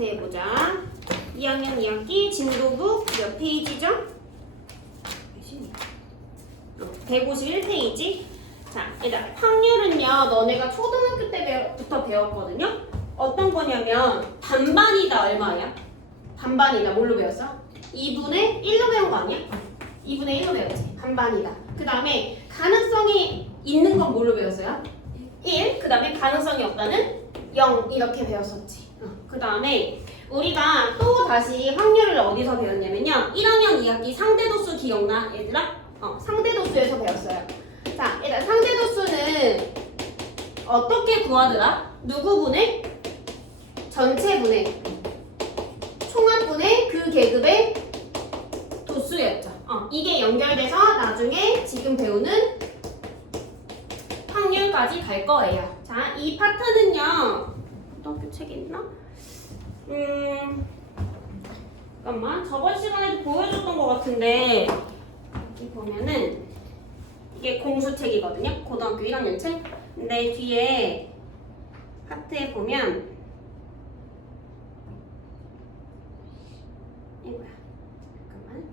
1번부터 해보자. 2학년 2학기 진도북 몇 페이지죠? 151페이지. 자, 일단 확률은요, 너네가 초등학교 때부터 배웠거든요. 어떤 거냐면 반반이다 얼마야? 반반이다 뭘로 배웠어? 2분의 1로 배운 거 아니야? 2분의 1로 배웠지. 반반이다. 그 다음에 가능성이 있는 건 뭘로 배웠어요? 1. 그 다음에 가능성이 없다는 0 이렇게 배웠었지. 그 다음에 우리가 또 다시 확률을 어디서 배웠냐면요. 1학년 2학기 상대도수 기억나 얘들아? 상대도수에서 배웠어요. 자, 일단 상대도수는 어떻게 구하더라? 누구 분의? 전체 분의 총합분의 그 계급의 도수였죠. 이게 연결돼서 나중에 지금 배우는 확률까지 갈 거예요. 자, 이 파트는요. 고등학교 책에 있나? 잠깐만. 저번 시간에도 보여줬던 것 같은데 여기 보면은 이게 공수책이거든요. 고등학교 1학년 책. 근데 뒤에 파트에 보면 이거야. 잠깐만.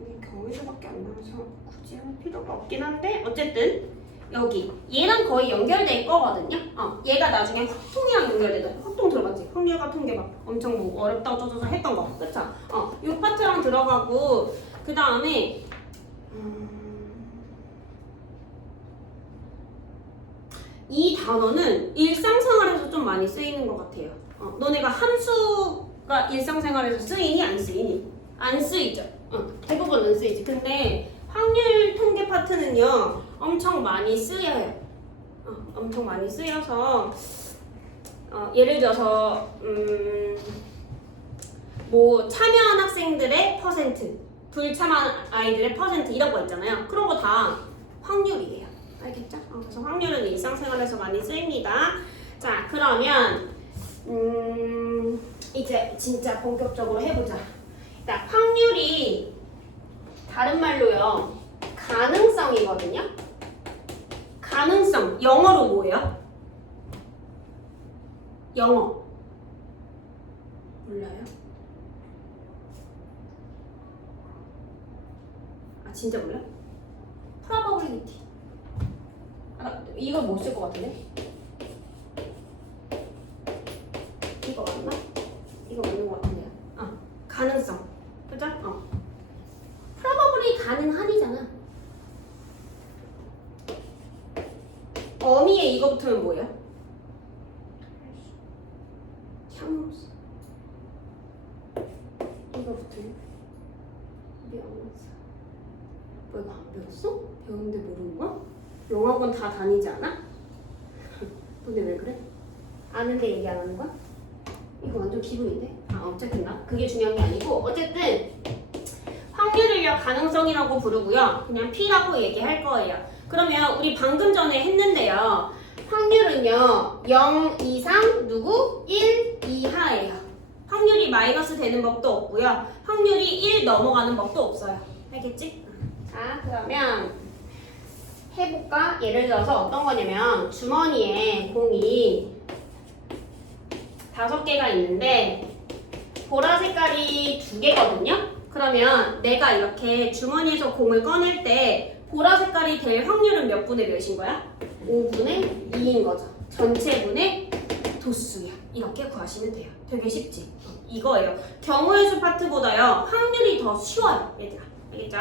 여기 경우에서밖에 안 나와서 굳이 할 필요가 없긴 한데 어쨌든 여기 얘랑 거의 연결될 거거든요. 얘가 나중에 확통이랑 연결되잖아. 확통 들어봤지? 확률과 통계 막 엄청 뭐 어렵다고 쪄줘서 했던 거. 그쵸? 요 파트랑 들어가고 그 다음에 이 단어는 일상생활에서 좀 많이 쓰이는 것 같아요. 너네가 함수가 일상생활에서 쓰이니 안 쓰이니? 안 쓰이죠. 대부분 안 쓰이지. 근데 확률 통계 파트는요 엄청 많이 쓰여요. 엄청 많이 쓰여서 예를 들어서 뭐 참여한 학생들의 퍼센트, 불참한 아이들의 퍼센트 이런 거 있잖아요. 그런 거 다 확률이에요. 알겠죠? 그래서 확률은 일상생활에서 많이 쓰입니다. 자, 그러면 이제 진짜 본격적으로 해보자. 자, 확률이 다른 말로요 가능성이거든요. 가능성 영어로 뭐예요? 영어 몰라요? 진짜 몰라? probability. 이거 못 쓸 것 같은데? 이거 맞나? 이거 맞는 것 같은데요? 가능성. 그죠? probably 가능한이잖아. 어미에 이거 붙으면 뭐예요? 향수. 이거 붙으면 명사. 뭐 이거 안 배웠어? 배웠는데 모르는 거야? 영어학원 다 다니지 않아? 근데 왜 그래? 아는데 얘기 안 하는 거야? 이거 완전 기분인데? 어쨌든 그게 중요한 게 아니고 어쨌든 확률을요 가능성이라고 부르고요 그냥 P라고 얘기할 거예요. 그러면 우리 방금 전에 했는데요 확률은요 0 이상 누구? 1 이하예요. 확률이 마이너스 되는 법도 없고요 확률이 1 넘어가는 법도 없어요. 알겠지? 자, 그러면 해볼까? 예를 들어서 어떤 거냐면 주머니에 공이 5개가 있는데 보라 색깔이 2개거든요? 그러면 내가 이렇게 주머니에서 공을 꺼낼 때 보라 색깔이 될 확률은 몇 분의 몇인 거야? 5분의 2인 거죠. 전체 분의 도수야. 이렇게 구하시면 돼요. 되게 쉽지? 이거예요. 경우의 수 파트보다요 확률이 더 쉬워요. 얘들아. 알겠죠?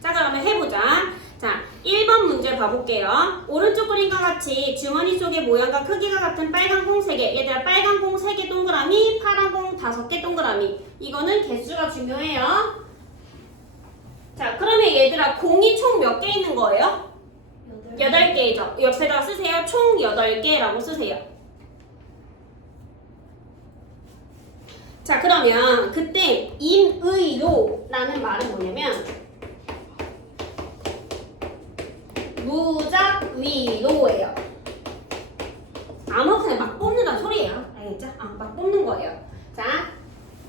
자, 그러면 해보자. 자, 1번 문제 봐볼게요. 오른쪽 그림과 같이 주머니 속의 모양과 크기가 같은 빨간 공 3개. 얘들아, 빨간 공 3개 동그라미, 파란 공 5개 동그라미. 이거는 개수가 중요해요. 자, 그러면 얘들아, 공이 총 몇 개 있는 거예요? 8개죠. 옆에다 쓰세요. 총 8개라고 쓰세요. 자, 그러면 그때 임의로라는 말은 뭐냐면 무작위로예요. 아무렇게나 막 뽑는다는 소리예요. 알겠죠? 막 뽑는 거예요. 자,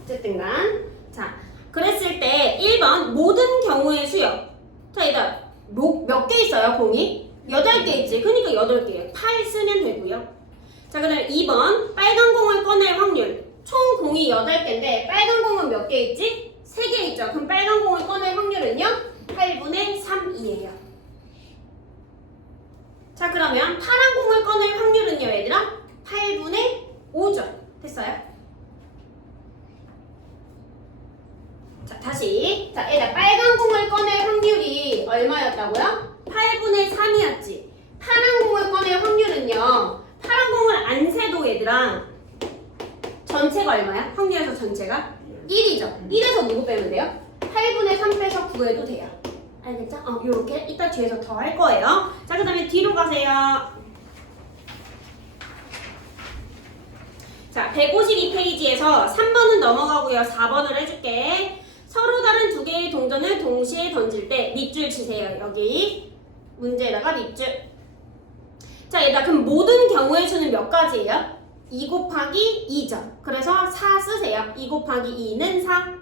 어쨌든 간. 자, 그랬을 때 1번 모든 경우의 수요. 자, 얘들아, 몇 개 있어요, 공이? 8개 있지. 그러니까 8개. 8 쓰면 되고요. 자, 그 다음에 2번. 빨간 공을 꺼낼 확률. 총 공이 8개인데 빨간 공은 몇 개 있지? 3개 있죠. 그럼 빨간 공을 꺼낼 확률은요? 8분의 3이에요. 자, 그러면 파란 공을 꺼낼 확률은요, 얘들아? 8분의 5죠. 됐어요? 자, 다시. 자, 얘들아, 빨간 공을 꺼낼 확률이 얼마였다고요? 8분의 3이었지. 파란 공을 꺼낼 확률은요, 파란 공을 안 세도 얘들아, 전체가 얼마야? 확률에서 전체가? 1이죠. 1에서 누구 빼면 돼요? 8분의 3 빼서 9해도 돼요. 알겠죠? 요렇게 이따 뒤에서 더 할 거예요. 자, 그 다음에 뒤로 가세요. 자, 152페이지에서 3번은 넘어가고요. 4번을 해줄게. 서로 다른 두 개의 동전을 동시에 던질 때 밑줄 치세요. 여기 문제에다가 밑줄. 자, 얘들아, 그럼 모든 경우의 수는 몇 가지예요? 2 곱하기 2죠. 그래서 4 쓰세요. 2 곱하기 2는 4.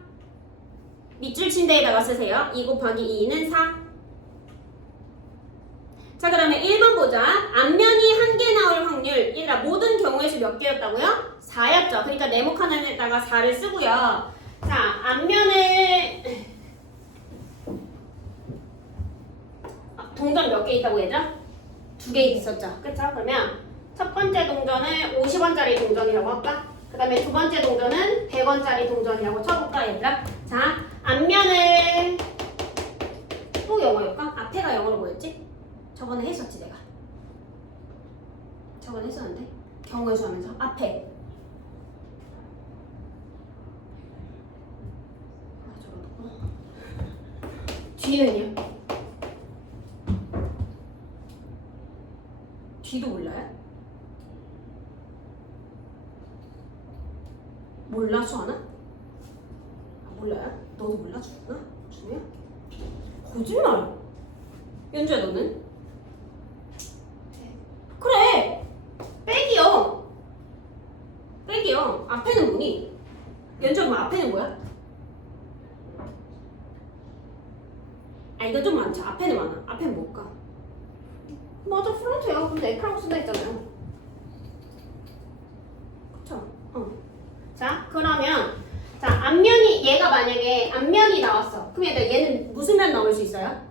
밑줄 친 데에다가 쓰세요. 2 곱하기 2는 4. 자, 그러면 1번 보자. 앞면이 1개 나올 확률. 얘들아, 모든 경우의 수 몇 개였다고요? 4였죠. 그러니까 네모 하나에다가 4를 쓰고요. 자, 앞면을 동전 몇 개 있다고 얘들아? 2개 있었죠. 그쵸? 그러면 첫 번째 동전을 50원짜리 동전이라고 할까? 그 다음에 두 번째 동전은 100원짜리 동전이라고 쳐볼까, 얘들아? 자, 앞면을 또 영어일까? 앞에가 영어로 뭐였지? 저번에 했었지, 내가. 저번에 했었는데? 경우의 수 하면서. 앞에. 뒤는요? 뒤도 몰라요? 몰라, 수아나? 몰라요? 너도 몰라, 주나? 주야? 거짓말! 연주야, 너는? 그래! 백이요! 백이요. 앞에는 뭐니? 연주야, 그럼 앞에는 뭐야? 이거 좀 많죠? 앞에는 많아. 앞에는 뭘까? 맞아, 플러트야. 근데 에크라고 쓴다 했잖아요. 그쵸? 자, 그러면 자, 앞면이 얘가 만약에 앞면이 나왔어. 그럼 얘는 무슨 면 나올 수 있어요?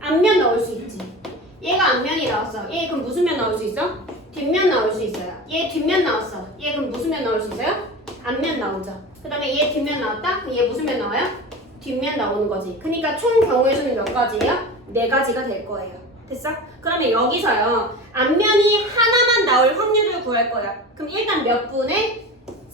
앞면 나올 수 있지. 얘가 앞면이 나왔어. 얘 그럼 무슨 면 나올 수 있어? 뒷면 나올 수 있어요. 얘 뒷면 나왔어. 얘 그럼 무슨 면 나올 수 있어요? 앞면 나오죠. 그 다음에 얘 뒷면 나왔다? 그럼 얘 무슨 면 나와요? 뒷면 나오는 거지. 그러니까 총 경우의 수는 몇 가지예요? 4가지가 될 거예요. 됐어? 그러면 여기서요, 앞면이 하나만 나올 확률을 구할 거야. 그럼 일단 몇 분의?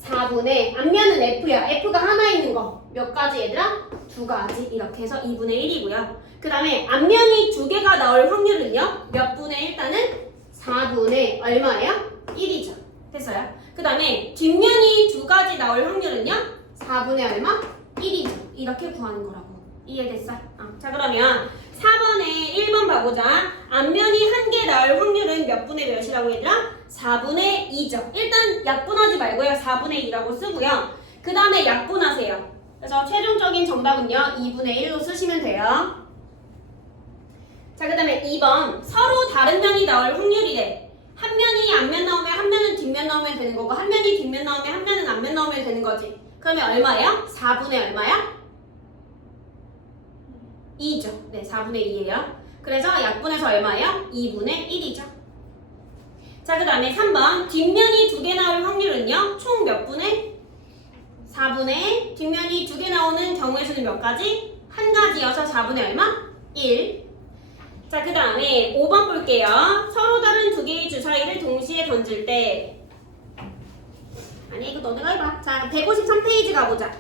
4분의, 앞면은 F야. F가 하나 있는 거. 몇 가지 얘들아? 2가지. 이렇게 해서 2분의 1이고요. 그 다음에 앞면이 2개가 나올 확률은요? 몇 분의 일단은? 4분의 얼마예요? 1이죠. 됐어요? 그 다음에 뒷면이 2가지 나올 확률은요? 4분의 얼마? 1이죠. 이렇게 구하는 거라고. 이해됐어? 자, 그러면 4번에 1번 봐보자. 앞면이 1개 나올 확률은 몇 분의 몇이라고 얘들아? 4분의 2죠. 일단 약분하지 말고요. 4분의 2라고 쓰고요. 그 다음에 약분하세요. 그래서 최종적인 정답은요. 2분의 1로 쓰시면 돼요. 자, 그 다음에 2번. 서로 다른 면이 나올 확률이래. 한 면이 앞면 나오면 한 면은 뒷면 나오면 되는 거고, 한 면이 뒷면 나오면 한 면은 앞면 나오면 되는 거지. 그러면 얼마예요? 4분의 얼마야? 2죠. 네, 4분의 2예요. 그래서 약분해서 얼마예요? 2분의 1이죠. 자, 그 다음에 3번. 뒷면이 2개 나올 확률은요? 총 몇 분의? 4분의 뒷면이 2개 나오는 경우의 수는 몇 가지? 1가지여서 4분의 얼마? 1. 자, 그 다음에 5번 볼게요. 서로 다른 2개의 주사위를 동시에 던질 때 아니, 이거 너네가 해봐. 자, 153페이지 가보자.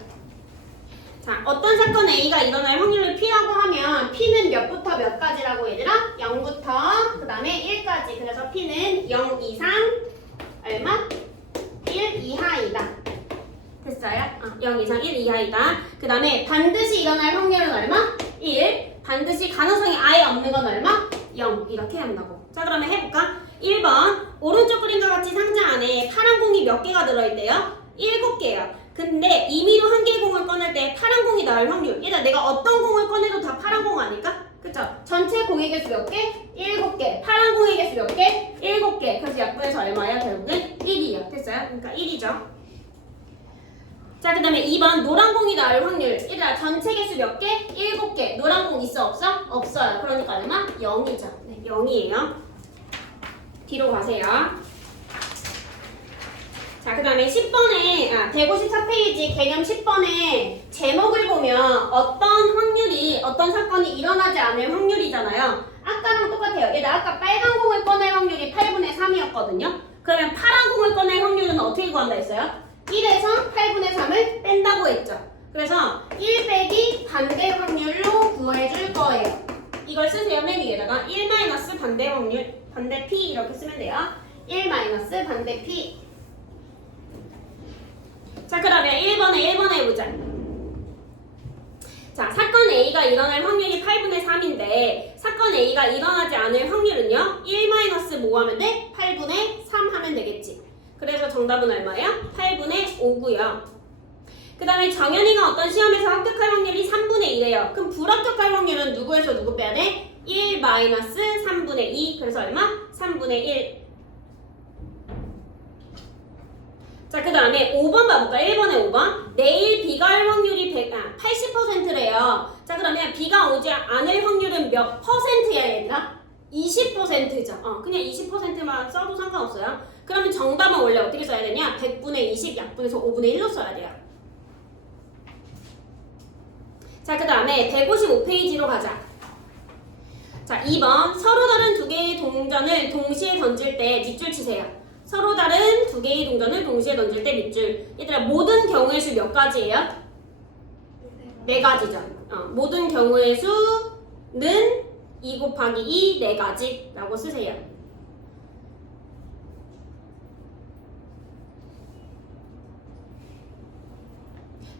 자, 어떤 사건 A가 일어날 확률을 P라고 하면 P는 몇부터 몇까지라고 얘들아? 0부터 그 다음에 1까지. 그래서 P는 0 이상 얼마? 1 이하이다. 됐어요? 0 이상 1 이하이다. 그 다음에 반드시 일어날 확률은 얼마? 1. 반드시 가능성이 아예 없는 건 얼마? 0. 이렇게 한다고. 자, 그러면 해볼까? 1번 오른쪽 그림과 같이 상자 안에 파란 공이 몇 개가 들어있대요? 7개요. 근데 임의로 1개의 공을 꺼낼 때 파란 공이 나올 확률. 얘들아, 내가 어떤 공을 꺼내도 다 파란 공 아닐까? 공의 개수 몇 개? 7개. 파란 공의 개수 몇 개? 7개. 그래서 약분해서 얼마야? 결국은 1이에요. 됐어요? 그러니까 1이죠. 자, 그 다음에 2번 노란 공이 나올 확률. 얘들아 전체 개수 몇 개? 7개. 노란 공 있어? 없어? 없어요. 그러니까 얼마? 0이죠. 네, 0이에요. 뒤로 가세요. 자, 그 다음에 10번에 154페이지 개념 10번에 제목을 보면 어떤 확률이 어떤 사건이 일어나지 않을 확률이잖아요. 아까랑 똑같아요. 얘들 아까 빨간 공을 꺼낼 확률이 8분의 3이었거든요. 그러면 파란 공을 꺼낼 확률은 어떻게 구한다 했어요? 1에서 8분의 3을 뺀다고 했죠. 그래서 1 빼기 반대 확률로 구해줄 거예요. 이걸 쓰세요. 맨 위에다가 1 마이너스 반대 확률, 반대 P 이렇게 쓰면 돼요. 1 마이너스 반대 P. 자, 그 다음에 1번에 해보자. 자, 사건 A가 일어날 확률이 8분의 3인데 사건 A가 일어나지 않을 확률은요? 1 마이너스 뭐 하면 돼? 8분의 3 하면 되겠지. 그래서 정답은 얼마야? 8분의 5고요. 그 다음에 정연이가 어떤 시험에서 합격할 확률이 3분의 2래요. 그럼 불합격할 확률은 누구에서 누구 빼야 돼? 1 마이너스 3분의 2. 그래서 얼마? 3분의 1. 자, 그 다음에 5번 봐볼까? 1번에 5번. 내일 비가 올 확률이 80%래요. 자, 그러면 비가 오지 않을 확률은 몇 퍼센트야, 얘들아? 20%죠. 그냥 20%만 써도 상관없어요. 그러면 정답은 원래 어떻게 써야 되냐? 100분의 20 약분해서 5분의 1로 써야 돼요. 자, 그 다음에 155페이지로 가자. 자, 2번. 서로 다른 두 개의 동전을 동시에 던질 때 밑줄 치세요. 서로 다른 두 개의 동전을 동시에 던질 때 밑줄. 얘들아, 모든 경우의 수 몇 가지예요? 4가지죠. 모든 경우의 수는 2 곱하기 2, 4가지라고 쓰세요.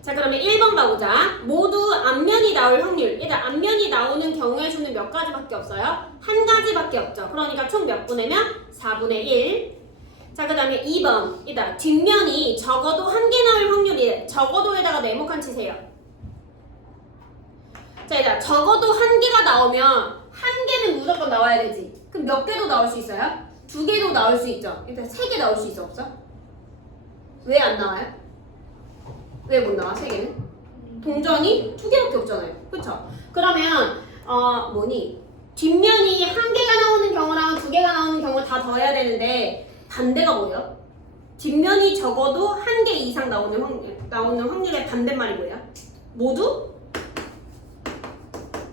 자, 그러면 1번 봐보자. 모두 앞면이 나올 확률. 얘들아, 앞면이 나오는 경우의 수는 몇 가지밖에 없어요? 한 가지밖에 없죠. 그러니까 총 몇 분의면? 4분의 1. 자, 그 다음에 2번. 얘들아, 뒷면이 적어도 1개 나올 확률이래. 적어도에다가 네모칸 치세요. 자, 얘들아, 적어도 1개가 나오면 1개는 무조건 나와야 되지. 그럼 몇 개도 나올 수 있어요? 2개도 나올 수 있죠. 일단 3개 나올 수 있어, 없어? 왜 안 나와요? 왜 못 나와? 3개는? 동전이 2개밖에 없잖아요. 그쵸? 그러면 뒷면이 1개가 나오는 경우랑 2개가 나오는 경우 다 더해야 되는데 반대가 뭐예요? 뒷면이 적어도 1개 이상 나오는 확률의 반대말이 뭐예요? 모두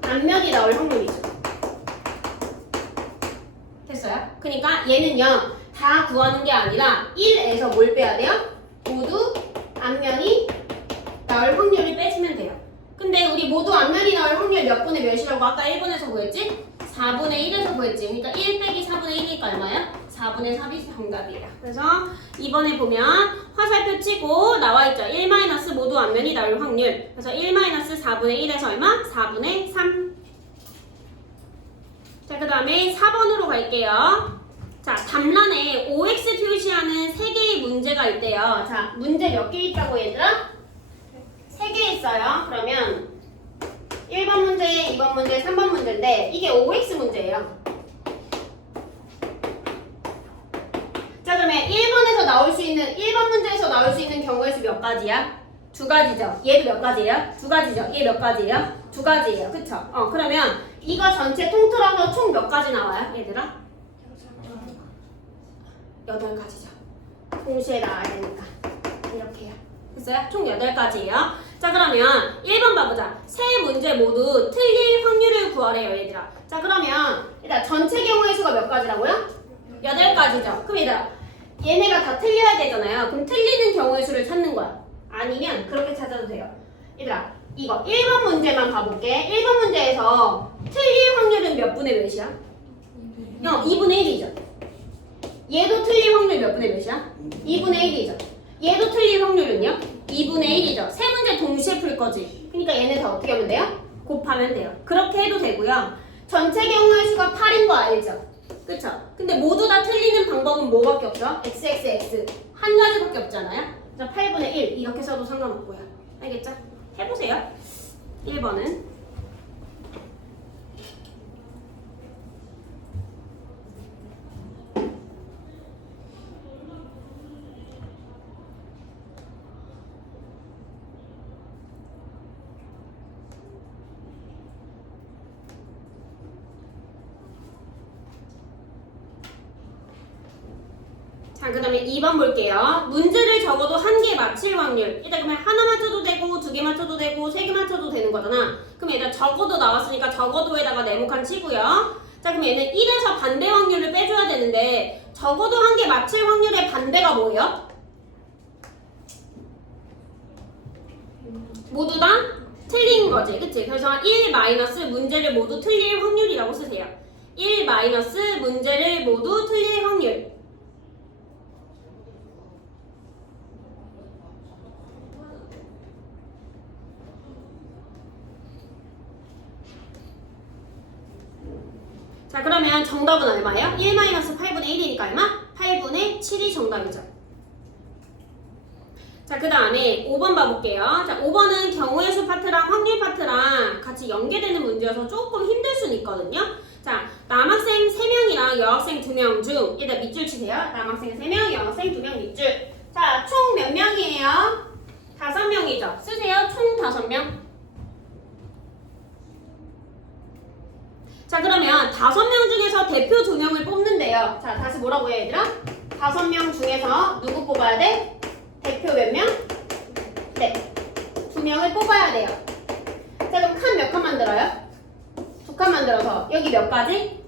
앞면이 나올 확률이죠. 됐어요? 그러니까 얘는요, 다 구하는 게 아니라 1에서 뭘 빼야 돼요? 모두 앞면이 나올 확률을 빼주면 돼요. 근데 우리 모두 앞면이 나올 확률 몇 분의 몇이라고 아까 1번에서 구했지? 4분의 1에서 구했지. 그러니까 1 빼기 4분의 1이니까 얼마야? 4분의 3이 정답이에요. 그래서 2번에 보면 화살표 치고 나와있죠. 1 마이너스 모두 앞면이 나올 확률. 그래서 1 마이너스 4분의 1에서 얼마? 4분의 3. 자, 그 다음에 4번으로 갈게요. 자, 답란에 OX 표시하는 3개의 문제가 있대요. 자, 문제 몇 개 있다고 얘들아? 3개 있어요. 그러면 1번 문제, 2번 문제, 3번 문제인데 이게 OX 문제예요. 자, 그러면 1번 문제에서 나올 수 있는 경우의 수 몇 가지야? 2가지죠. 얘도 몇 가지예요? 2가지죠. 얘 몇 가지예요? 2가지예요. 그쵸? 그러면 이거 전체 통틀어서 총 몇 가지 나와요? 얘들아? 8가지죠. 동시에 나와야 되니까. 이렇게 해요. 됐어요? 총 8가지예요. 자, 그러면 1번 봐보자. 세 문제 모두 틀릴 확률을 구하래요, 얘들아. 자, 그러면 일단 전체 경우의 수가 몇 가지라고요? 8가지죠. 그럼 얘들아, 얘네가 다 틀려야 되잖아요. 그럼 틀리는 경우의 수를 찾는 거야. 아니면 그렇게 찾아도 돼요. 얘들아, 이거 1번 문제만 봐볼게. 1번 문제에서 틀릴 확률은 몇 분의 몇이야? 2분의 1이죠. 얘도 틀릴 확률 몇 분의 몇이야? 2분의 1이죠. 얘도 틀릴 확률은요? 2분의 1이죠. 세 문제 동시에 풀 거지. 그러니까 얘네 다 어떻게 하면 돼요? 곱하면 돼요. 그렇게 해도 되고요. 전체 경우의 수가 8인 거 알죠? 그쵸? 근데 모두 다 틀리는 방법은 뭐밖에 없죠? xxx 한 가지밖에 없잖아요. 그래서 8분의 1 이렇게 써도 상관없고요. 알겠죠? 해보세요. 1번은 자, 그 다음에 2번 볼게요. 문제를 적어도 한 개 맞힐 확률. 일단 그러면 하나 맞춰도 되고, 두 개 맞춰도 되고, 세 개 맞춰도 되는 거잖아. 그럼 일단 적어도 나왔으니까 적어도에다가 네모칸 치고요. 자, 그럼 얘는 1에서 반대 확률을 빼줘야 되는데, 적어도 한 개 맞힐 확률의 반대가 뭐예요? 모두 다 틀린 거지. 그치? 그래서 1 마이너스 문제를 모두 틀릴 확률이라고 쓰세요. 1 마이너스 문제를 모두 틀릴 확률. 자, 그러면 정답은 얼마예요? 1 마이너스 8분의 1이니까 얼마? 8분의 7이 정답이죠. 자, 그 다음에 5번 봐볼게요. 자, 5번은 경우의 수 파트랑 확률 파트랑 같이 연계되는 문제여서 조금 힘들 수는 있거든요. 자, 남학생 3명이랑 여학생 2명 중, 일단 밑줄 치세요. 남학생 3명, 여학생 2명 밑줄. 자, 총 몇 명이에요? 5명이죠. 쓰세요. 총 5명. 자, 그러면 5명 중에서 대표 2명을 뽑는데요. 자, 다시 뭐라고 해요, 얘들아? 5명 중에서 누구 뽑아야 돼? 대표 몇 명? 네, 2명을 뽑아야 돼요. 자, 그럼 칸 몇 칸 만들어요? 2칸 만들어서 여기 몇 가지?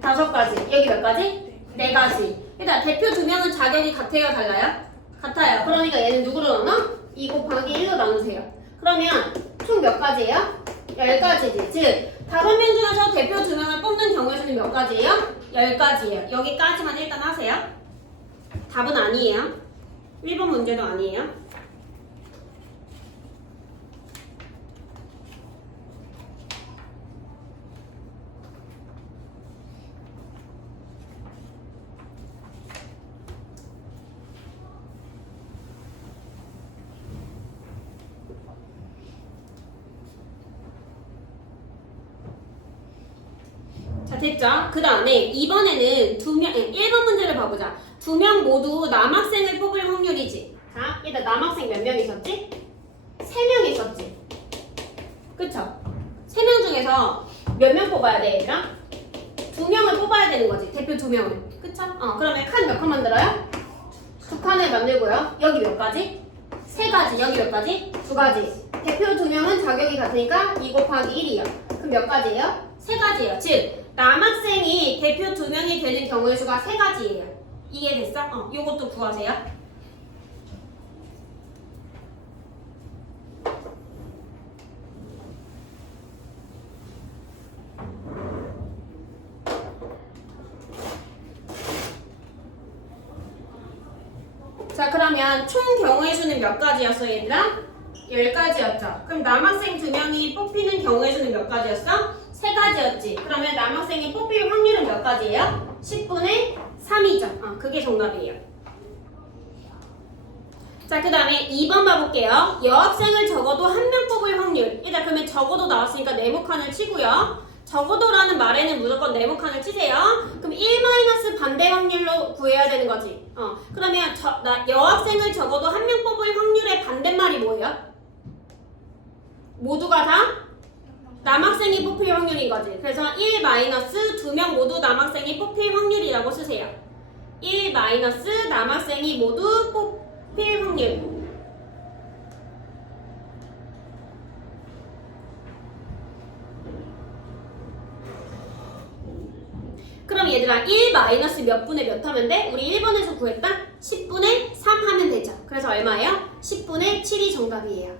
5가지. 여기 몇 가지? 4가지. 일단 대표 2명은 자격이 같아요, 달라요? 같아요. 그러니까 얘는 누구로 나눠? 2 곱하기 1로 나누세요. 그러면 총 몇 가지예요? 10가지지. 즉 5명 중에서 대표 2명을 뽑는 경우의 수는 몇 가지예요? 10가지예요. 여기까지만 일단 하세요. 답은 아니에요. 1번 문제도 아니에요. 자, 됐죠? 그 다음에 이번에는 1번 문제를 봐보자. 2명 모두 남학생을 뽑을 확률이지. 자, 일단 남학생 몇 명 있었지? 3명 있었지. 그쵸? 3명 중에서 몇 명 뽑아야 돼, 얘들아? 2명을 뽑아야 되는 거지. 대표 2명을. 그쵸? 그러면 칸 몇 칸 만들어요? 2칸을 만들고요. 여기 몇 가지? 3가지. 여기 몇 가지? 2가지. 대표 2명은 자격이 같으니까 2 곱하기 1이요. 그럼 몇 가지예요? 3가지예요. 즉 남학생이 대표 2명이 되는 경우의 수가 3가지예요. 이해됐어? 요것도 구하세요. 자, 그러면 총 경우의 수는 몇 가지였어, 얘들아? 10가지였죠. 그럼 남학생 2명이 뽑히는 경우의 수는 몇 가지였어? 3가지였지. 그러면 남학생이 뽑힐 확률은 몇 가지예요? 10분의 3이죠. 그게 정답이에요. 자, 그 다음에 2번 봐볼게요. 여학생을 적어도 한 명 뽑을 확률. 일단 그러면 적어도 나왔으니까 네모칸을 치고요. 적어도라는 말에는 무조건 네모칸을 치세요. 그럼 1- 반대 확률로 구해야 되는 거지. 그러면 여학생을 적어도 한 명 뽑을 확률의 반대말이 뭐예요? 모두가 다 남학생이 뽑힐 확률인 거지. 그래서 1- 2명 모두 남학생이 뽑힐 확률이라고 쓰세요. 1- 남학생이 모두 뽑힐 확률. 그럼 얘들아 1 마이너스 몇 분의 몇 하면 돼? 우리 1번에서 구했다? 10분의 3 하면 되죠. 그래서 얼마예요? 10분의 7이 정답이에요.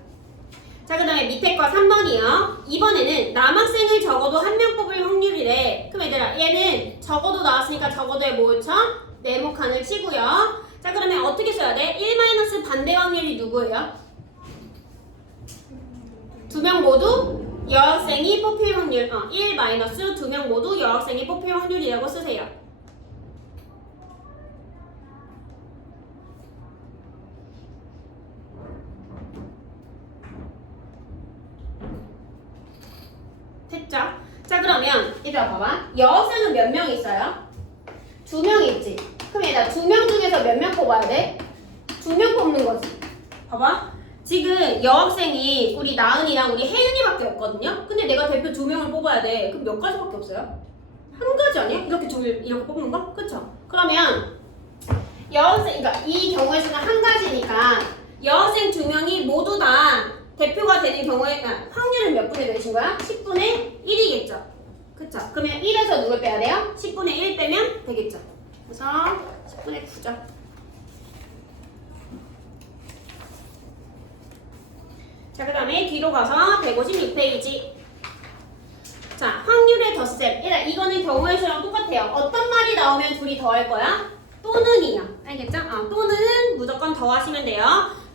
자, 그 다음에 밑에 거 3번이요. 이번에는 남학생을 적어도 한 명 뽑을 확률이래. 그럼 얘들아 얘는 적어도 나왔으니까 적어도에 뭘 쳐? 네모칸을 치고요. 자, 그러면 어떻게 써야 돼? 1- 반대 확률이 누구예요? 2명 모두 여학생이 뽑힐 확률. 1- 2명 모두 여학생이 뽑힐 확률이라고 쓰세요. 됐죠? 자, 그러면 얘들아 봐봐. 여학생은 몇 명 있어요? 2명 있지. 그럼 얘들아 2명 중에서 몇 명 뽑아야 돼? 2명 뽑는 거지. 봐봐. 지금 여학생이 우리 나은이랑 우리 혜윤이밖에 없거든요. 근데 내가 대표 2명을 뽑아야 돼. 그럼 몇 가지밖에 없어요? 한 가지 아니야? 이렇게 뽑는 거? 그쵸? 그러면 여학생, 그러니까 이 경우의 수는 한 가지니까 여학생 2명이 모두 다 대표가 되는 경우에 확률은 몇 분의 몇인 거야? 10분의 1이겠죠. 그쵸? 그러면 1에서 누굴 빼야 돼요? 10분의 1 빼면 되겠죠. 그래서 10분의 9죠. 자, 그 다음에 뒤로 가서 156페이지. 자, 확률의 덧셈. 일단 이거는 경우의 수랑 똑같아요. 어떤 말이 나오면 둘이 더할 거야? 또는이요. 알겠죠? 또는 무조건 더하시면 돼요.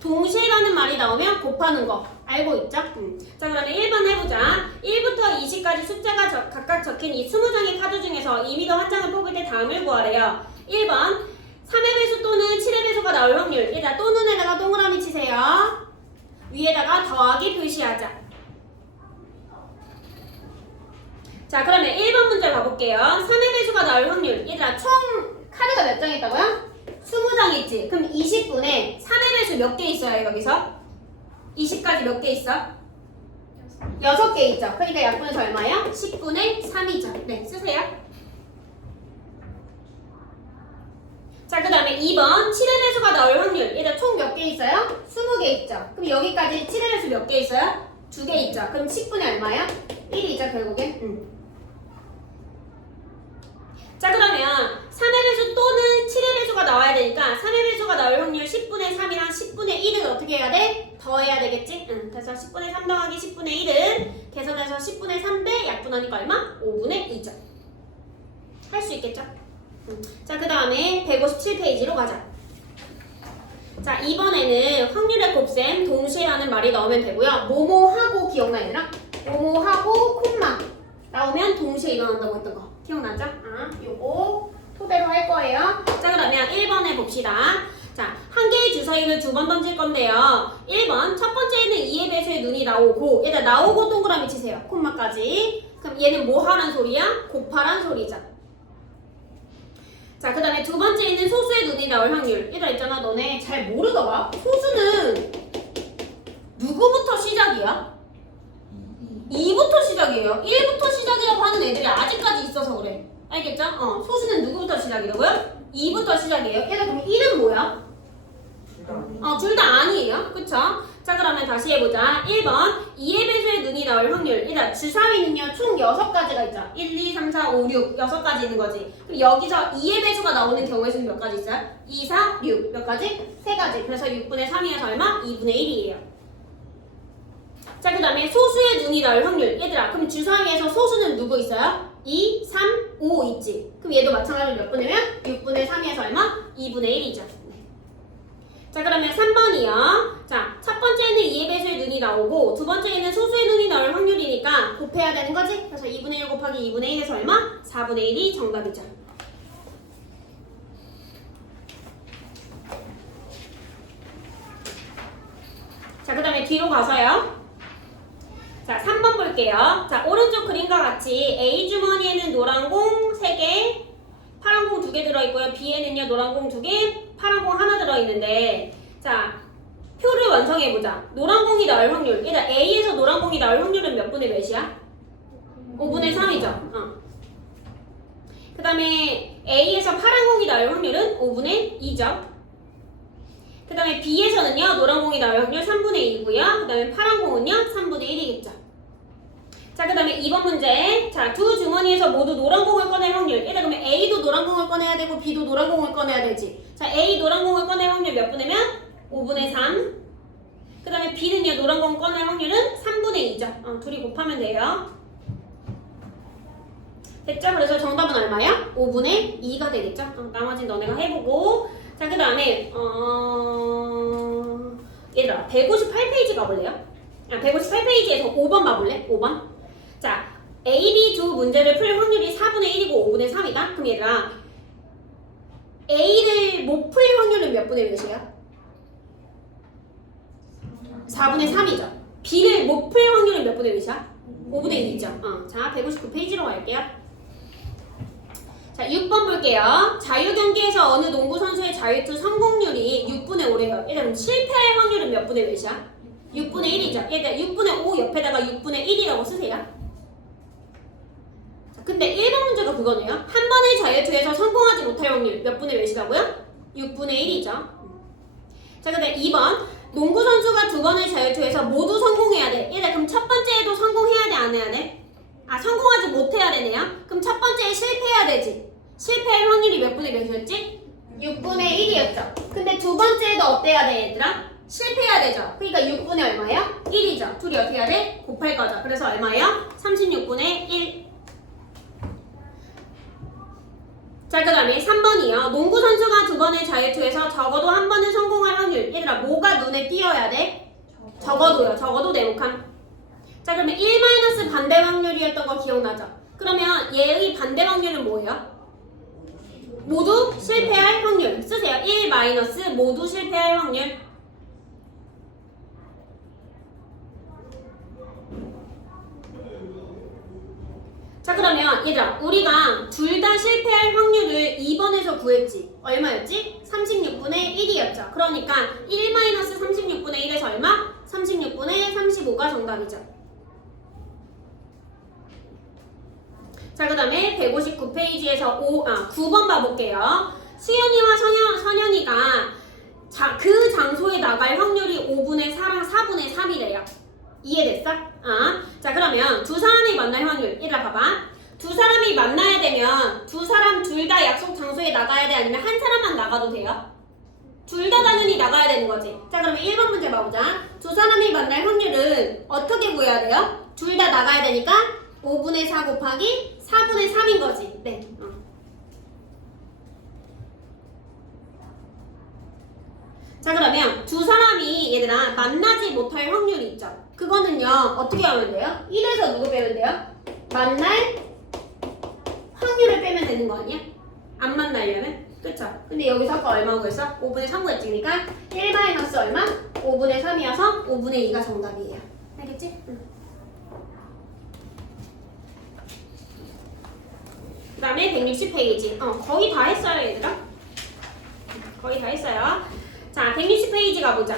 동시에라는 말이 나오면 곱하는 거. 알고 있죠? 자, 그러면 1번 해보자. 1부터 20까지 숫자가 각각 적힌 이 20장의 카드 중에서 임의로 한 장을 뽑을 때 다음을 구하래요. 1번 3의 배수 또는 7의 배수가 나올 확률. 일단 또는에다가 동그라미 치세요. 위에다가 더하기 표시하자. 자, 그러면 1번 문제 가볼게요. 3의 배수가 나올 확률. 얘들아, 총 카드가 몇 장 있다고요? 20장 있지? 그럼 20분에 3의 배수 몇 개 있어요, 여기서? 20까지 몇 개 있어? 6개 있죠? 그러니까 약분해서 얼마예요? 10분의 3이죠. 네, 쓰세요. 자, 그 다음에 2번 7의 배수가 나올 확률. 얘들아, 총 몇 개 있어요? 20개 있죠? 그럼 여기까지 7의 배수 몇 개 있어요? 2개 있죠? 그럼 10분의 얼마야? 1이죠, 결국엔? 자, 그러면 3의 배수 또는 7의 배수가 나와야 되니까 3의 배수가 나올 확률 10분의 3이랑 10분의 1을 어떻게 해야 돼? 더해야 되겠지? 그래서 10분의 3 더하기 10분의 1은 계산해서 10분의 3대 약분하니까 얼마? 5분의 2죠. 할 수 있겠죠? 자, 그 다음에 157페이지로 가자. 자, 이번에는 확률의 곱셈 동시에라는 말이 나오면 되고요. 뭐뭐하고 기억나 얘들아? 뭐뭐하고 콤마 나오면 동시에 일어난다고 했던 거 기억나죠? 요거 토대로 할 거예요. 자, 그러면 1번에 봅시다. 자, 한 개의 주사위를 2번 던질 건데요. 1번 첫 번째에는 2의 배수의 눈이 나오고 얘들 나오고 동그라미 치세요. 콤마까지. 그럼 얘는 뭐 하란 소리야? 곱하란 소리죠. 자, 그 다음에 두 번째에는 소수의 눈이 나올 확률. 얘들아 있잖아, 너네 잘 모르더라. 소수는 누구부터 시작이야? 2부터 시작이에요. 1부터 시작이라고 하는 애들이 아직까지 있어서 그래. 알겠죠? 소수는 누구부터 시작이라고요? 2부터 시작이에요. 얘들 그럼 1은 뭐야? 둘 다 아니에요. 그쵸? 자, 그러면 다시 해보자. 1번 2의 배수의 눈이 나올 확률. 일단 주사위는요 총 6가지가 있죠. 1, 2, 3, 4, 5, 6 6가지 있는 거지. 그럼 여기서 2의 배수가 나오는 경우의 수는 몇 가지 있어요? 2, 4, 6 몇 가지? 3가지. 그래서 6분의 3이어서 얼마? 2분의 1이에요. 자, 그 다음에 소수의 눈이 나올 확률. 얘들아, 그럼 주사위에서 소수는 누구 있어요? 2, 3, 5 있지. 그럼 얘도 마찬가지로 몇 분이면? 6분의 3이어서 얼마? 2분의 1이죠. 자, 그러면 3번이요. 자, 첫 번째는 2의 배수의 눈이 나오고 두 번째는 소수의 눈이 나올 확률이니까 곱해야 되는 거지? 그래서 2분의 1 곱하기 2분의 1에서 얼마? 4분의 1이 정답이죠. 자, 그 다음에 뒤로 가서요. 자, 3번 볼게요. 자, 오른쪽 그림과 같이 A 주머니에는 노란 공 3개, 파란 공 2개 들어있고요. B에는요, 노란 공 2개, 파란 공 하나 들어있는데, 자, 표를 완성해보자. 노란 공이 나올 확률. 일단 A에서 노란 공이 나올 확률은 몇 분의 몇이야? 5분의 3이죠. 그 다음에 A에서 파란 공이 나올 확률은 5분의 2죠. 그 다음에 B에서는요, 노란 공이 나올 확률 3분의 2고요. 그 다음에 파란 공은요, 3분의 1이겠죠. 자, 그 다음에 2번 문제. 자, 두 주머니에서 모두 노란 공을 꺼낼 확률. 일단 그러면 A도 노란 공을 꺼내야 되고 B도 노란 공을 꺼내야 되지. 자, A 노란 공을 꺼낼 확률 몇 분이면? 5분의 3. 그 다음에 B는요, 노란 공 꺼낼 확률은 3분의 2죠. 둘이 곱하면 돼요. 됐죠? 그래서 정답은 얼마야? 5분의 2가 되겠죠? 나머지는 너네가 해보고. 자, 그 다음에 얘들아 158페이지 가볼래요? 158페이지에서 5번 봐볼래? 5번. 자, A, B 두 문제를 풀 확률이 4분의 1이고 5분의 3이다? 그럼 얘들아 A를 못 풀 확률은 몇 분의 몇이야? 4분의 3이죠. B를 못 풀 확률은 몇 분의 몇이야? 5분의 2죠. 자, 159페이지로 갈게요. 자, 6번 볼게요. 자유경기에서 어느 농구 선수의 자유투 성공률이 6분의 5래요. 일단 실패할 확률은 몇 분의 몇이야? 6분의 1이죠. 일단 6분의 5 옆에다가 6분의 1이라고 쓰세요. 자, 근데 1번 문제가 그거네요. 한 번의 자유투에서 성공하지 못할 확률 몇 분의 몇이라고요? 6분의 1이죠. 자, 그다음 2번. 농구 선수가 2번의 자유투에서 모두 성공해야 돼. 얘들 그럼 첫 번째에도 성공해야 돼, 안 해야 돼? 성공하지 못해야 되네요. 그럼 첫 번째에 실패해야 되지. 실패할 확률이 몇 분의 몇이었지? 6분의 1이었죠. 근데 두 번째에도 어때야 돼, 얘들아? 실패해야 되죠. 그러니까 6분의 얼마예요? 1이죠. 둘이 어떻게 해야 돼? 곱할 거죠. 그래서 얼마예요? 36분의 1. 자, 그 다음에 3번이요. 농구 선수가 2번의 자유투에서 적어도 한 번은 성공할 확률. 얘들아, 뭐가 눈에 띄어야 돼? 적어도요. 적어도 네모칸. 자, 그러면 1 반대 확률이었던 거 기억나죠? 그러면 얘의 반대 확률은 뭐예요? 모두 실패할 확률. 쓰세요. 1 모두 실패할 확률. 자, 그러면 얘들아, 우리가 둘 다 실패할 확률을 2번에서 구했지. 얼마였지? 36분의 1이었죠. 그러니까 1 36분의 1에서 얼마? 36분의 35가 정답이죠. 자, 그 다음에 159페이지에서 9번 봐볼게요. 수연이와 선현이가 그 장소에 나갈 확률이 5분의 4랑 4분의 3이래요. 이해됐어? 자, 그러면 두 사람이 만날 확률. 얘들아, 봐봐. 두 사람이 만나야 되면 두 사람 둘 다 약속 장소에 나가야 돼? 아니면 한 사람만 나가도 돼요? 둘 다 당연히 나가야 되는 거지. 자, 그러면 1번 문제 봐보자. 두 사람이 만날 확률은 어떻게 구해야 돼요? 둘 다 나가야 되니까 5분의 4 곱하기 4분의 3인 거지. 네. 자, 그러면 두 사람이 얘들아 만나지 못할 확률이 있죠. 그거는요 어떻게 하면 돼요? 1에서 누구 빼면 돼요? 만날 확률을 빼면 되는 거 아니야? 안 만나려면? 그쵸? 근데 여기서 아까 얼마 구했어? 5분의 3 구했지. 그러니까 1 마이너스 얼마? 5분의 3이어서 5분의 2가 정답이에요. 알겠지? 그 다음에 160페이지. 거의 다 했어요, 얘들아. 거의 다 했어요. 자, 160페이지 가보자.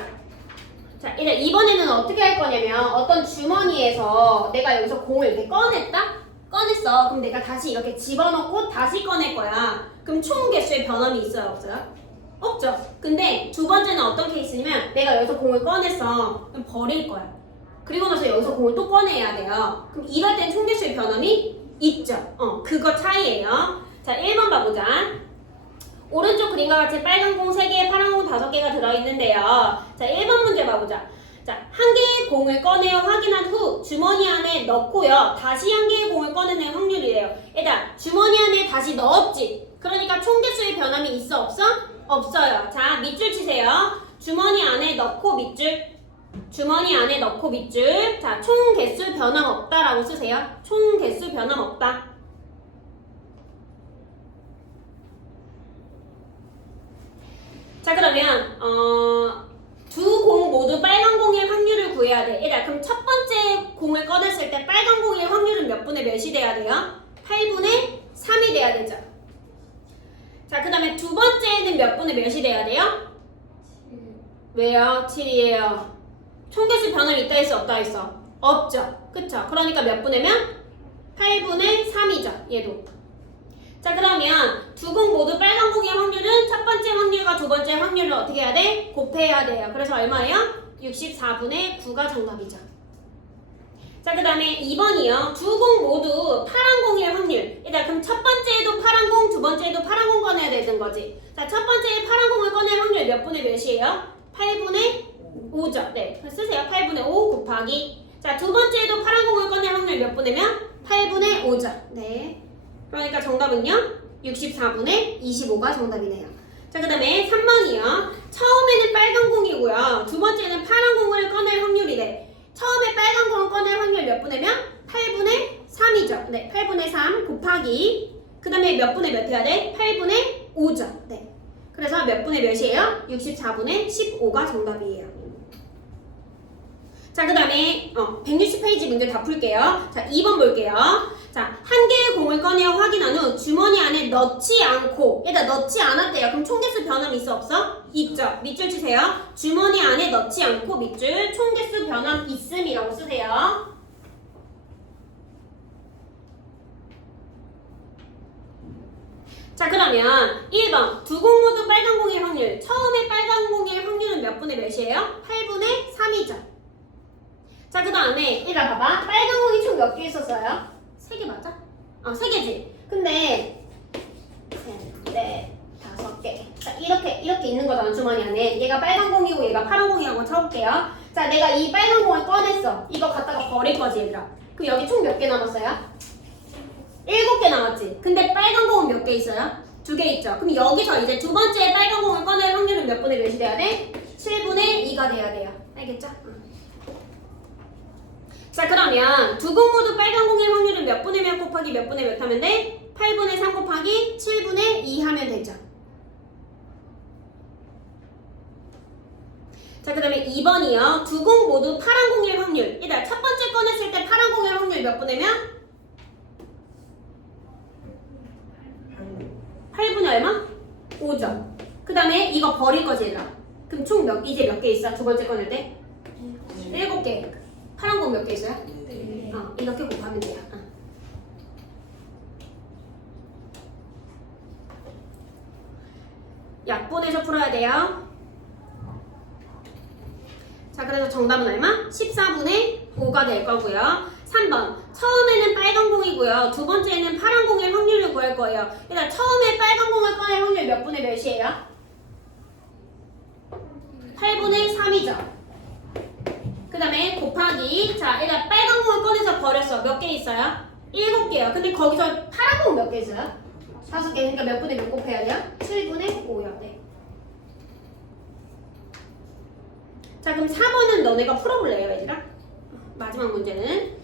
자, 일단 이번에는 어떻게 할 거냐면 어떤 주머니에서 내가 여기서 공을 이렇게 꺼냈다? 꺼냈어. 그럼 내가 다시 이렇게 집어넣고 다시 꺼낼 거야. 그럼 총 개수의 변함이 있어요, 없어요? 없죠. 근데 두 번째는 어떤 케이스냐면 내가 여기서 공을 꺼냈어. 그럼 버릴 거야. 그리고 나서 여기서 공을 또 꺼내야 돼요. 그럼 이럴 땐 총 개수의 변함이 있죠. 그거 차이예요. 자, 1번 봐보자. 오른쪽 그림과 같이 빨간 공 3개, 파란 공 5개가 들어있는데요. 자, 1번 문제 봐보자. 자, 한 개의 공을 꺼내어 확인한 후 주머니 안에 넣고요. 다시 한 개의 공을 꺼내는 확률이래요. 일단 주머니 안에 다시 넣었지. 그러니까 총 개수의 변함이 있어, 없어? 없어요. 자, 밑줄 치세요. 주머니 안에 넣고 밑줄. 주머니 안에 넣고 밑줄. 자, 총 개수 변함 없다라고 쓰세요. 총 개수 변함 없다. 자, 그러면 두 공 모두 빨간 공일 확률을 구해야 돼. 얘들아, 그럼 첫 번째 공을 꺼냈을 때 빨간 공일 확률은 몇 분의 몇이 돼야 돼요? 8분의 3이 돼야 되죠. 자, 그 다음에 두 번째는 몇 분의 몇이 돼야 돼요? 7. 왜요? 7이에요. 총개수 변함이 있다 했어, 없다 했어? 없죠. 그쵸? 그러니까 몇 분의 몇? 8분의 3이죠. 얘도. 자, 그러면 두 공 모두 빨간 공의 확률은 첫 번째 확률과 두 번째 확률을 어떻게 해야 돼? 곱해야 돼요. 그래서 얼마예요? 64분의 9가 정답이죠. 자, 그 다음에 2번이요. 두 공 모두 파란 공의 확률. 일단 그럼 첫 번째에도 파란 공, 두 번째에도 파란 공 꺼내야 되는 거지. 자, 첫 번째에 파란 공을 꺼낼 확률 몇 분의 몇이에요? 8분의 5죠. 네, 쓰세요. 8분의 5 곱하기. 자, 두 번째에도 파란 공을 꺼낼 확률 몇 분의 몇? 8분의 5죠. 네. 그러니까 정답은요? 64분의 25가 정답이네요. 자, 그 다음에 3번이요. 처음에는 빨간 공이고요. 두 번째는 파란 공을 꺼낼 확률이래. 처음에 빨간 공을 꺼낼 확률 몇 분의 몇? 8분의 3이죠. 네, 8분의 3 곱하기. 그 다음에 몇 분의 몇 해야 돼? 8분의 5죠. 네. 그래서 몇 분의 몇이에요? 64분의 15가 정답이에요. 자, 그 다음에 160페이지 문제 다 풀게요. 자, 2번 볼게요. 자, 한 개의 공을 꺼내어 확인한 후 주머니 안에 넣지 않고, 얘들아 넣지 않았대요. 그럼 총개수 변함 있어, 없어? 있죠. 밑줄 치세요. 주머니 안에 넣지 않고 밑줄, 총개수 변함 있음이라고 쓰세요. 자, 그러면 1번 두 공 모두 빨간 공일 확률. 처음에 빨간 공일 확률은 몇 분의 몇이에요? 8분의 3이죠. 자, 그 다음에 얘들아 봐봐. 빨간 공이 총 몇 개 있었어요? 3개 맞아? 3개지. 근데 셋, 넷, 5개. 자, 이렇게 있는 거잖아, 주머니 안에. 얘가 빨간 공이고 얘가 파란 공이라고 쳐볼게요. 자, 내가 이 빨간 공을 꺼냈어. 이거 갖다가 버릴 거지, 얘들아. 그럼 여기 총 몇 개 남았어요? 7개 남았지. 근데 빨간 공은 몇 개 있어요? 2개 있죠. 그럼 여기서 이제 두 번째 빨간 공을 꺼낼 확률은 몇 분의 몇이 돼야 돼? 7분의 2가 돼야 돼요. 알겠죠? 자, 그러면 두 공 모두 빨간 공의 확률은 몇 분의 몇 곱하기 몇 분의 몇 하면 돼? 8분의 3 곱하기 7분의 2 하면 되죠. 자, 그 다음에 2번이요. 두 공 모두 파란 공일 확률. 얘들아, 첫 번째 꺼냈을 때 파란 공일 확률 몇 분의 몇? 8분의 얼마? 5죠. 그 다음에 이거 버릴 거지, 얘들아. 그럼 총 이제 몇 개 있어? 두 번째 꺼낼 때? 7개. 파란 공 몇 개 있어요? 이렇게 곱하면 돼요. 약분해서 풀어야 돼요. 자, 그래서 정답은 얼마? 14분의 5가 될 거고요. 3번. 처음에는 빨간 공이고요. 두 번째는 파란 공일 확률을 구할 거예요. 일단 처음에 빨간 공을 꺼낼 확률 몇 분의 몇이에요? 8분의 3이죠. 그 다음에 곱하기. 자, 일단 빨간 공을 꺼내서 버렸어. 몇 개 있어요? 7개요. 근데 거기서 파란 공 몇 개 있어요? 5개. 그러니까 몇 분의 몇 곱해야 돼요? 7분의 5요. 네. 자, 그럼 4번은 너네가 풀어볼래요, 얘들아? 마지막 문제는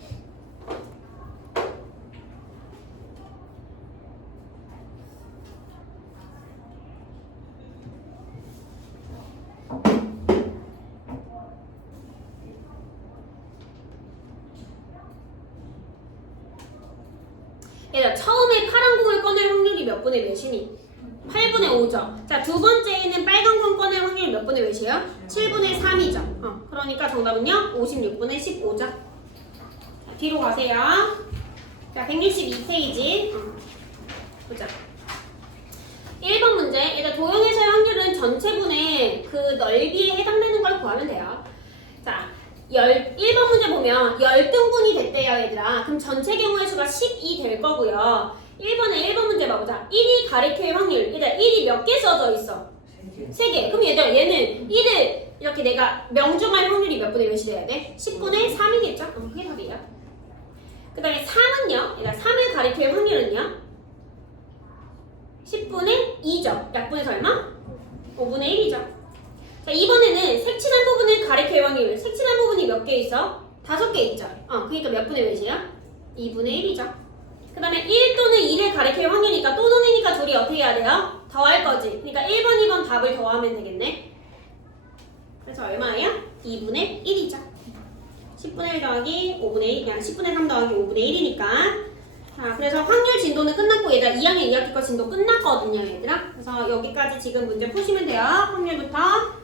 얘들아, 처음에 파란 공을 꺼낼 확률이 몇 분의 몇이니? 8분의 5죠. 자, 두 번째에는 빨간 공 꺼낼 확률이 몇 분의 몇이에요? 7분의 3이죠. 그러니까 정답은요? 56분의 15죠. 자, 뒤로 가세요. 자, 162페이지. 보자. 1번 문제. 얘들아, 도형에서의 확률은 전체분의 그 넓이에 해당되는 걸 구하면 돼요. 자, 1번 문제 보면 열등분이 됐대요, 얘들아. 그럼 전체 경우의 수가 10이 될 거고요. 1번에 1번 문제 봐보자. 1이 가리킬 확률. 얘들아, 1이 몇 개 써져 있어? 3개. 그럼 얘들아, 얘는 1을 이렇게 내가 명중할 확률이 몇 분의 몇이 돼야 돼? 10분의 3이겠죠? 그게 답이에요. 그 다음에 3은요? 얘들아, 3을 가리킬 확률은요? 10분의 2죠. 약분해서 얼마? 5분의 1이죠. 자, 이번에는 색칠한 부분을 가리킬 확률. 색칠한 부분이 몇 개 있어? 5개 있죠. 그러니까 몇 분의 몇이야? 2분의 1이죠. 그 다음에 1 또는 2를 가리킬 확률이니까 또 또는이니까 둘이 어떻게 해야 돼요? 더할 거지. 그러니까 1번, 2번 답을 더하면 되겠네. 그래서 얼마예요? 2분의 1이죠. 10분의 1 더하기 5분의 1, 그냥 10분의 3 더하기 5분의 1이니까. 자, 그래서 확률 진도는 끝났고, 얘들아 2학년 2학기 거 진도 끝났거든요, 얘들아. 그래서 여기까지 지금 문제 푸시면 돼요. 확률부터.